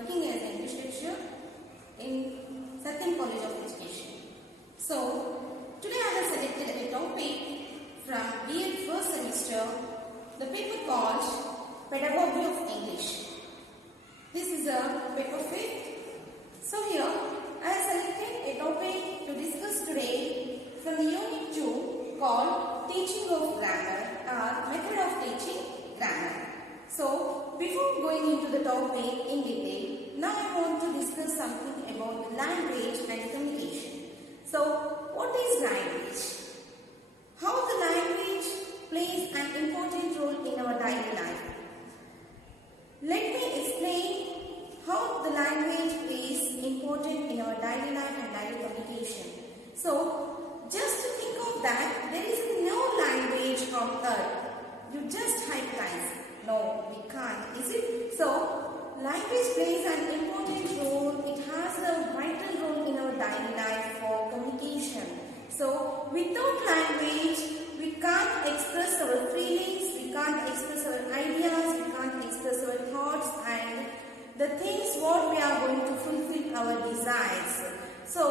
working as an English lecturer in Satyam College of Education. So, today I have selected a topic from B.Ed first semester, the paper called Pedagogy of English. This is a paper 5th. So here, I have selected a topic to discuss today from the unit 2 called Teaching of Grammar or Method of Teaching Grammar. So, before going into the topic in detail, now I want to discuss something about language and communication. So, what is language? How the language plays an important role in our daily life. Let me explain how the language is important in our daily life and daily communication. So, just to think of that, there is no language on earth. You just hypothesize. No, we can't, is it? So, language plays an important role. It has a vital role in our daily life for communication. So, without language, we can't express our feelings, we can't express our ideas, we can't express our thoughts and the things what we are going to fulfill our desires. So,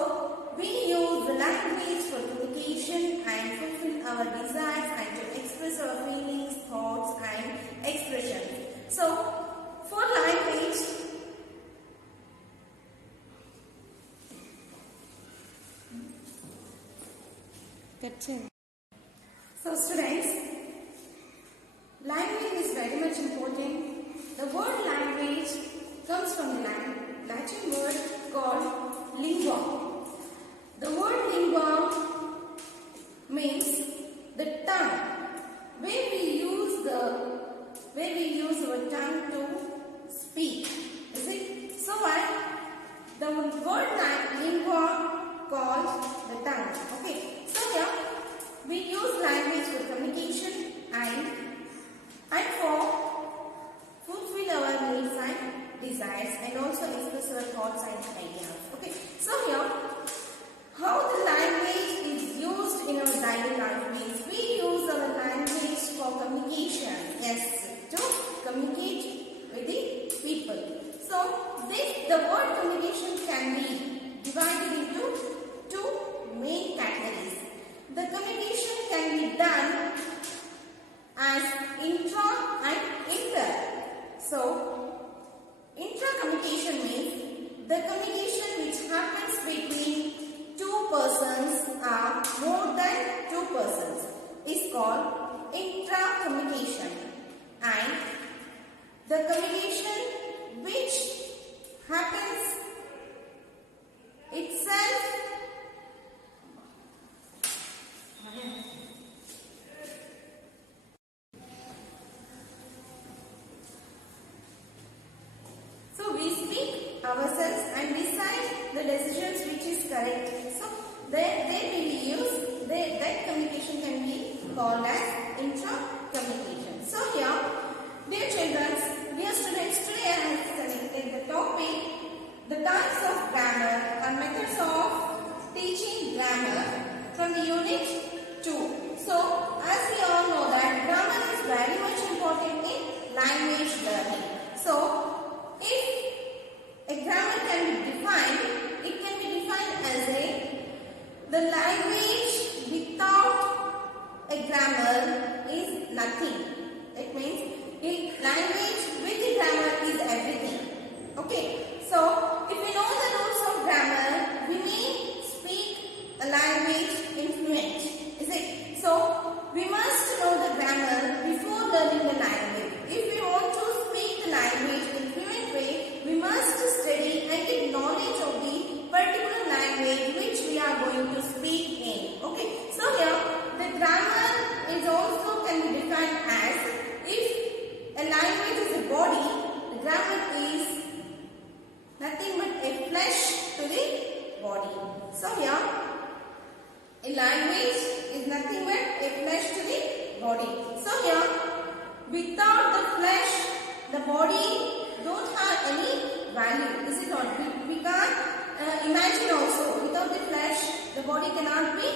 we use the language for communication and fulfill our desires and to express our feelings, thoughts and expressions. So, for language, so students, language is very much important. The word language comes from the Latin word called lingua. The word lingua means the tongue, where we use our tongue to speak. Is it? So the word lingua called the tongue. Okay. So here we use language for communication and for fulfill our needs and desires and also express our thoughts and ideas. Okay. So here, how the language is used in our daily life means we use our language for communication. Yes, to communicate with the people. So the word communication can be divided into two main categories. The communication can be done as intra and inter. So, intra-communication means the communication which happens between two persons or more than two persons is called intra-communication. And the communication which happens itself ourselves and decide the decisions which is correct. So, that communication can be called as intra-communication. So, here, dear children, dear students, today I have selected the topic, the types of grammar and methods of teaching grammar from the unit 2. So, as we all know that grammar is very much important in language learning. So, if a grammar can be defined, it can be defined as the language without a grammar is nothing. It means a language with a grammar is everything. Okay, so if we know the rules of grammar, we may speak a language in fluent. Is it? So we must know the grammar before learning the language. If we want to speak the language in fluent way, we must study and get knowledge of the particular language which we are going to speak in. Okay, so here the grammar is also can be defined as if a language is a body, the grammar is nothing but a flesh to the body. So here a language is nothing but a flesh to the body. So here without the flesh, the body don't have any value, is it not? We can't imagine also. Without the flesh, the body cannot be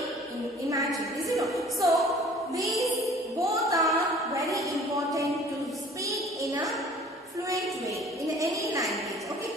imagined, is it not? So, these both are very important to speak in a fluent way, in any language, okay?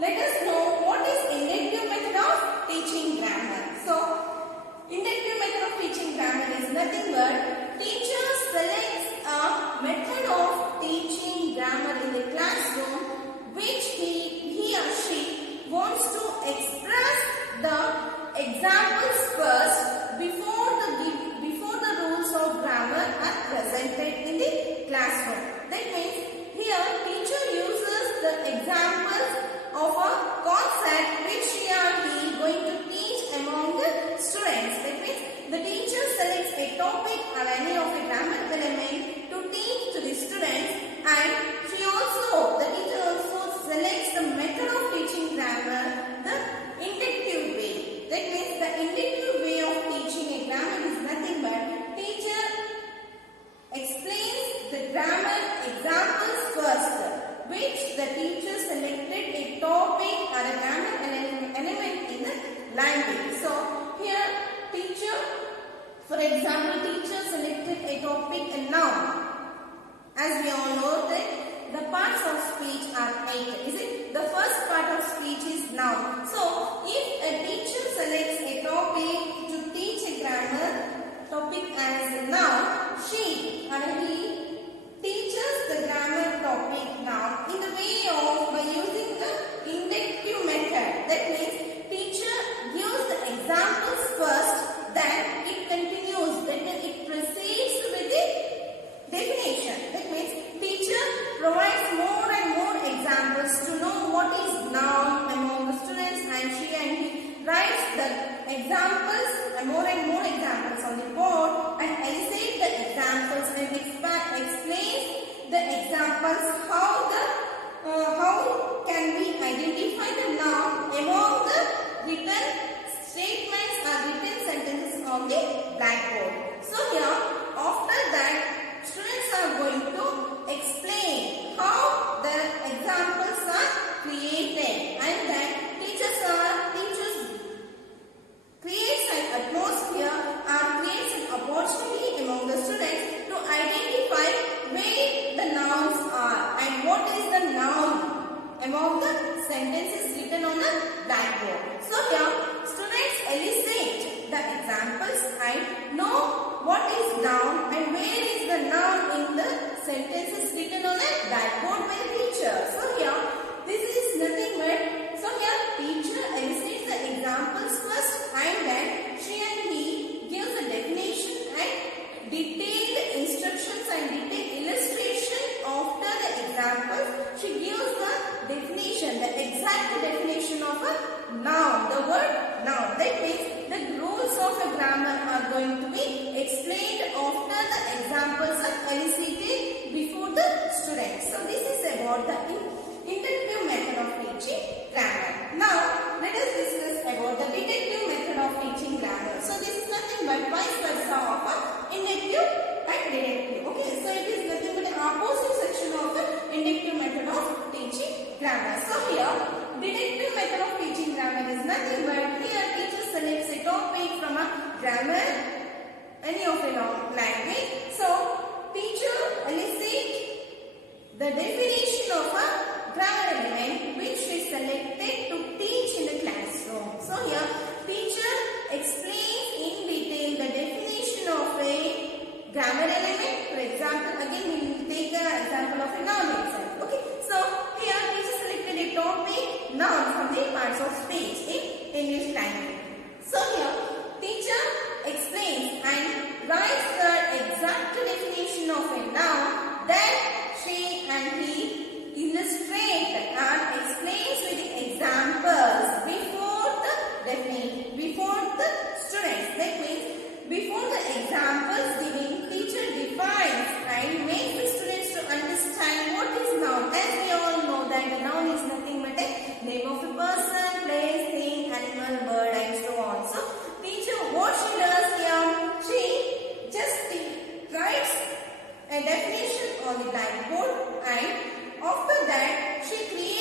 let us know what is inductive method of teaching grammar. So, inductive method of teaching grammar is nothing but teacher selects a method of teaching grammar in the classroom which he or she wants to express the examples first before the rules of grammar are presented in the classroom. That means here teacher uses the examples of a concept which she or he going to teach among the students. That means the teacher selects a topic or any of a grammar element to teach to the students, and the teacher also selects the method of teaching grammar, the inductive way. That means the inductive way of teaching a grammar is nothing but teacher explains the grammar examples first, which the teacher selected a topic or a grammar element in the language. So here teacher, for example, teacher selected a topic, a noun. As we all know that the parts of speech are 8. Is it? The first part of speech is noun. So if a teacher selects a topic to teach a grammar topic as a noun, she or he teaches the grammar topic noun in the way of by using the inductive method. That means teacher gives the examples first, then it continues, then it proceeds with the definition. That means teacher provides more and more examples to know what is noun among the students, and she and he writes the examples, more and more examples on the board, and elicit the examples and explains the examples how can we identify the noun among the written statements or written sentences on the blackboard. So here after that students are going to explain how the examples are created, and then teachers creates an atmosphere or creates an opportunity among the students to identify where the nouns are and what is the noun among the sentences written on the blackboard. So here students elicit the examples and know what is noun and where is the noun in the sentences written on the blackboard by the teacher. So here this is nothing but, so here teacher elicits the examples first, and then she and he gives a definition and detailed instructions and detailed illustration after the examples. She gives the definition, the exact definition of a noun, the word noun. That means the rules of a grammar are going to be explained after the examples are elicited before the students. So this is about the inductive method of teaching grammar. Now let us discuss about the deductive method of teaching grammar. So this is nothing but vice versa of inductive and deductive. Okay, so it is nothing but the opposite section of the inductive method of teaching grammar. So here deductive method of teaching grammar is nothing but here teacher selects a topic from a grammar, any of a language. So teacher elicits the definition of a grammar element which is selected to teach in the classroom. So here teacher explains in detail the definition of a grammar element. For example, again we will take an example of a noun itself. Okay, so here teacher selected a topic noun from the parts of speech in English language. So here teacher explains and writes the exact definition of a noun, then she and he illustrate and explains with examples before the students. That means before the examples giving, teacher defines and makes the students to understand what is noun. As we all know that the noun is nothing but a name of a person, place, thing, animal, bird, and so on. So teacher, what she does here, she just writes a definition on the blackboard, and after that she creates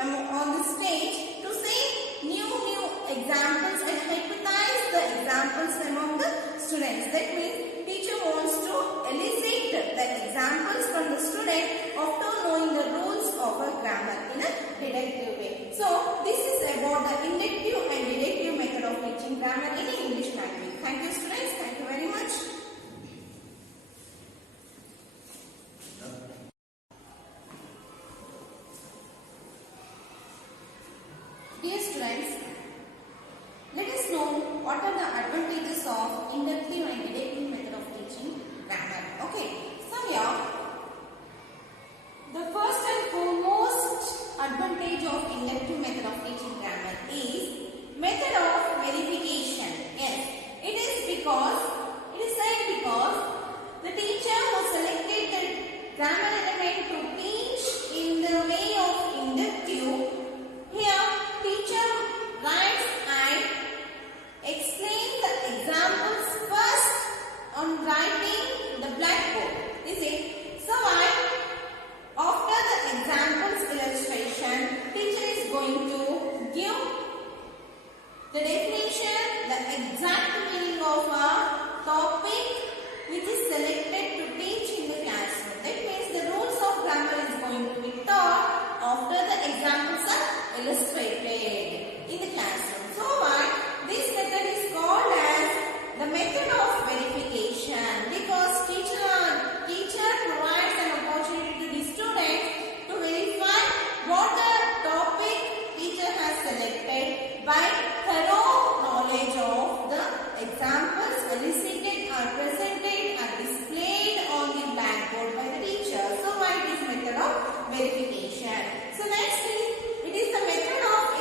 on the stage to say new examples and hypothesize the examples among the students. That means teacher wants to elicit the examples from the student after knowing the rules of a grammar in a deductive way. So this is about the inductive and deductive method of teaching grammar in English language. Thank you students. Thank you very much. Dear students, let us know what are the advantages of inductive and deductive method of teaching grammar. Okay, so here the first and foremost advantage of inductive method of teaching grammar is method of verification. Yes, it is said because the teacher who selected the grammar element to teach in the way of inductive. Here, teacher writes and explains the examples first on writing the blackboard. Is it? So, after the examples illustration, teacher is going to give the definition, the exact meaning of a topic which is selected to teach in the classroom. That means the rules of grammar is going to be taught after the examples are illustrated in the classroom. So this method is called as the method of verification because teacher provides an opportunity to the students to verify what the topic teacher has selected by thorough knowledge of the examples elicited or presented or displayed on the blackboard by the teacher. So it is method of verification. So next is, it is the method of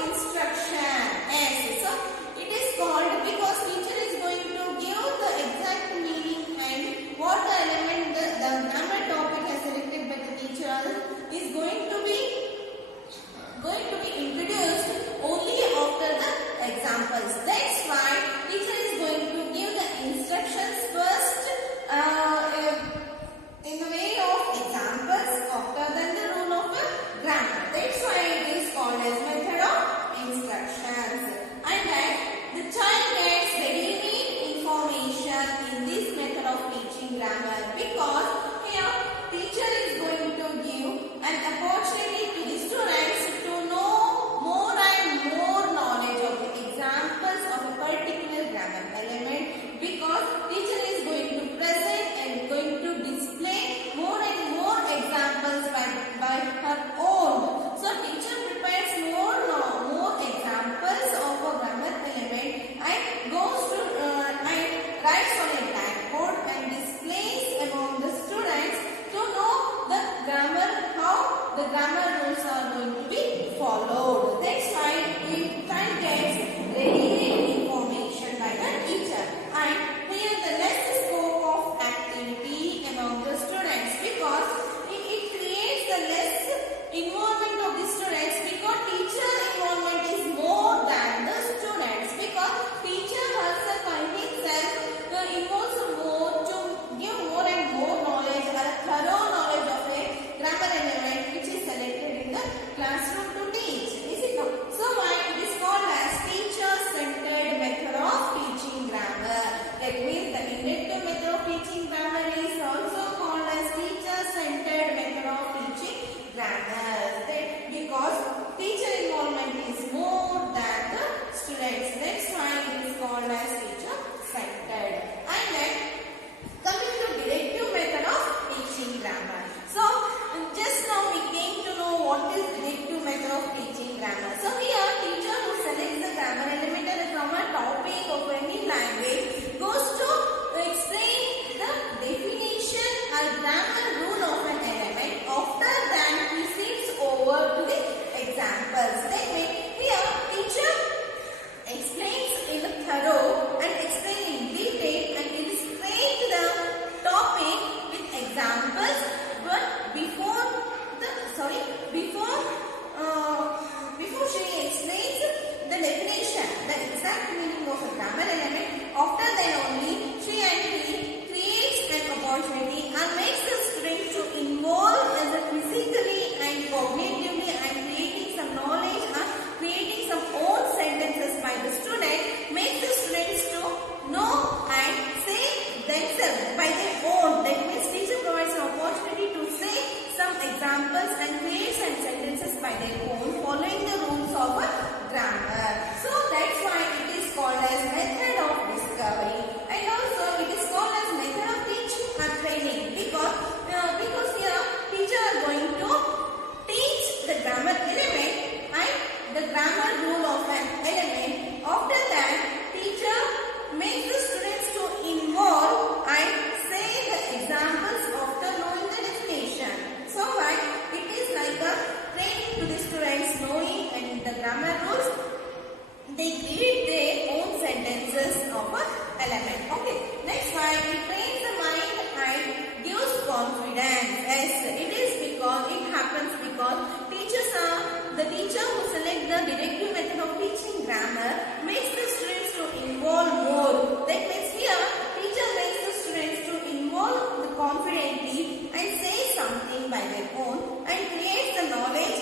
the deductive method of teaching grammar makes the students to involve more. That means here, teacher makes the students to involve confidently and say something by their own and create the knowledge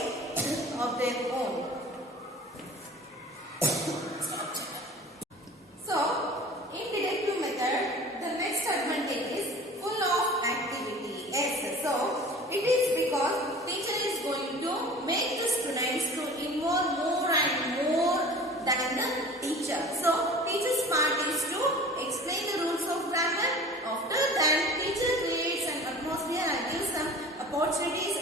of their own. So, in deductive method, the next advantage is full of activity. Yes, so it is because teacher is going to make the students to involve more and more than the teacher. So, teacher's part is to explain the rules of grammar. After that, teacher creates an atmosphere and gives some opportunities,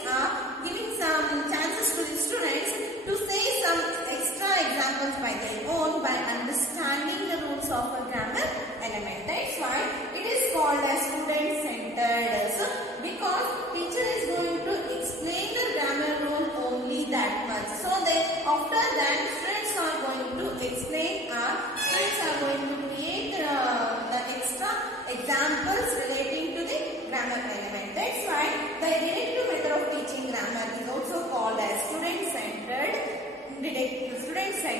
giving some chances to the students to say some extra examples by their own by understanding the rules of a grammar element. That's why it is called as student-centered. So, because teacher is going to explain the grammar rule only that much. So, then after that, students are going to explain, students are going to create the extra examples relating to the grammar element. That's why the deductive method of teaching grammar is also called as student-centered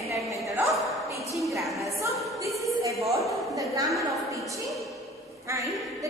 method of teaching grammar. So, this is about the grammar of teaching and the